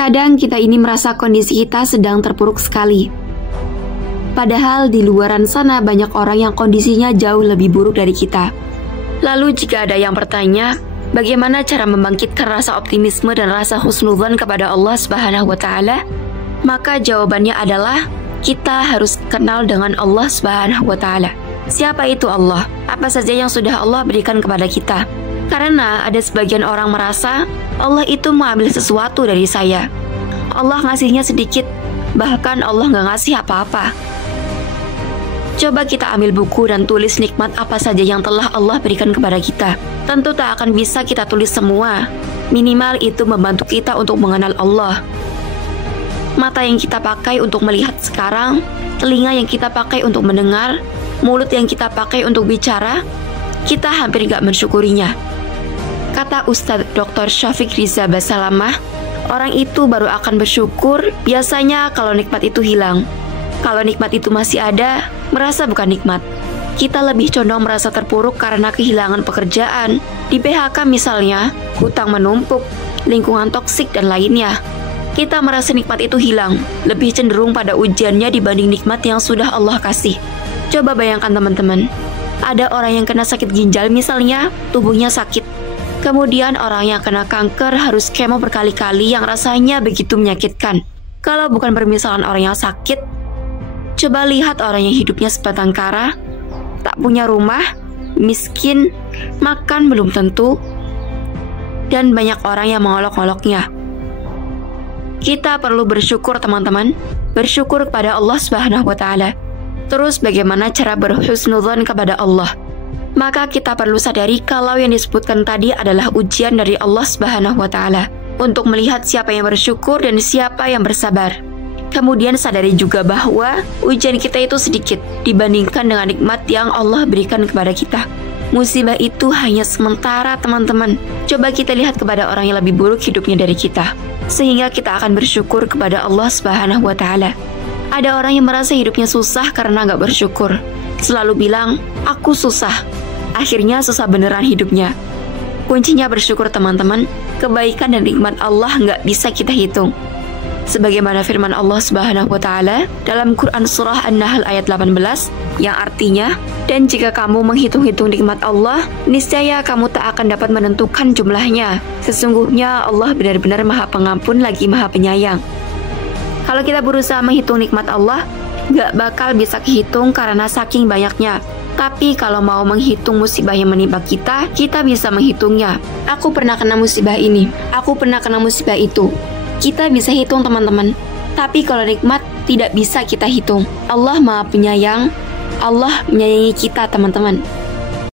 Terkadang kita ini merasa kondisi kita sedang terpuruk sekali. Padahal di luaran sana banyak orang yang kondisinya jauh lebih buruk dari kita. Lalu jika ada yang bertanya, bagaimana cara membangkitkan rasa optimisme dan rasa husnudzon kepada Allah Subhanahu wa Ta'ala? Maka jawabannya adalah kita harus kenal dengan Allah Subhanahu wa Ta'ala. Siapa itu Allah? Apa saja yang sudah Allah berikan kepada kita? Karena ada sebagian orang merasa Allah itu mengambil sesuatu dari saya. Allah ngasihnya sedikit, bahkan Allah nggak ngasih apa-apa. Coba kita ambil buku dan tulis nikmat apa saja yang telah Allah berikan kepada kita. Tentu tak akan bisa kita tulis semua. Minimal itu membantu kita untuk mengenal Allah. Mata yang kita pakai untuk melihat sekarang, telinga yang kita pakai untuk mendengar, mulut yang kita pakai untuk bicara, kita hampir gak mensyukurinya. Kata Ustadz Dr. Syafiq Riza Basalamah, orang itu baru akan bersyukur biasanya kalau nikmat itu hilang. Kalau nikmat itu masih ada, merasa bukan nikmat. Kita lebih condong merasa terpuruk karena kehilangan pekerjaan, di PHK misalnya, hutang menumpuk, lingkungan toksik dan lainnya. Kita merasa nikmat itu hilang, lebih cenderung pada ujiannya dibanding nikmat yang sudah Allah kasih. Coba bayangkan teman-teman, ada orang yang kena sakit ginjal misalnya, tubuhnya sakit. Kemudian orang yang kena kanker harus kemo berkali-kali yang rasanya begitu menyakitkan. Kalau bukan permisalan orang yang sakit, coba lihat orang yang hidupnya sebatang kara, tak punya rumah, miskin, makan belum tentu, dan banyak orang yang mengolok-oloknya. Kita perlu bersyukur teman-teman, bersyukur kepada Allah Subhanahu wa Ta'ala. Terus bagaimana cara berhusnudzon kepada Allah? Maka kita perlu sadari kalau yang disebutkan tadi adalah ujian dari Allah Subhanahu wa Ta'ala untuk melihat siapa yang bersyukur dan siapa yang bersabar. Kemudian sadari juga bahwa ujian kita itu sedikit dibandingkan dengan nikmat yang Allah berikan kepada kita. Musibah itu hanya sementara teman-teman. Coba kita lihat kepada orang yang lebih buruk hidupnya dari kita, sehingga kita akan bersyukur kepada Allah Subhanahu wa Ta'ala. Ada orang yang merasa hidupnya susah karena nggak bersyukur. Selalu bilang, aku susah. Akhirnya susah beneran hidupnya. Kuncinya bersyukur teman-teman. Kebaikan dan nikmat Allah nggak bisa kita hitung. Sebagaimana firman Allah Subhanahu wa Ta'ala dalam Quran Surah An-Nahl ayat 18, yang artinya, dan jika kamu menghitung-hitung nikmat Allah, niscaya kamu tak akan dapat menentukan jumlahnya. Sesungguhnya Allah benar-benar Maha Pengampun lagi Maha Penyayang. Kalau kita berusaha menghitung nikmat Allah, gak bakal bisa kehitung karena saking banyaknya. Tapi kalau mau menghitung musibah yang menimpa kita, kita bisa menghitungnya. Aku pernah kena musibah ini, aku pernah kena musibah itu. Kita bisa hitung teman-teman. Tapi kalau nikmat, tidak bisa kita hitung. Allah Maha Penyayang, Allah menyayangi kita teman-teman.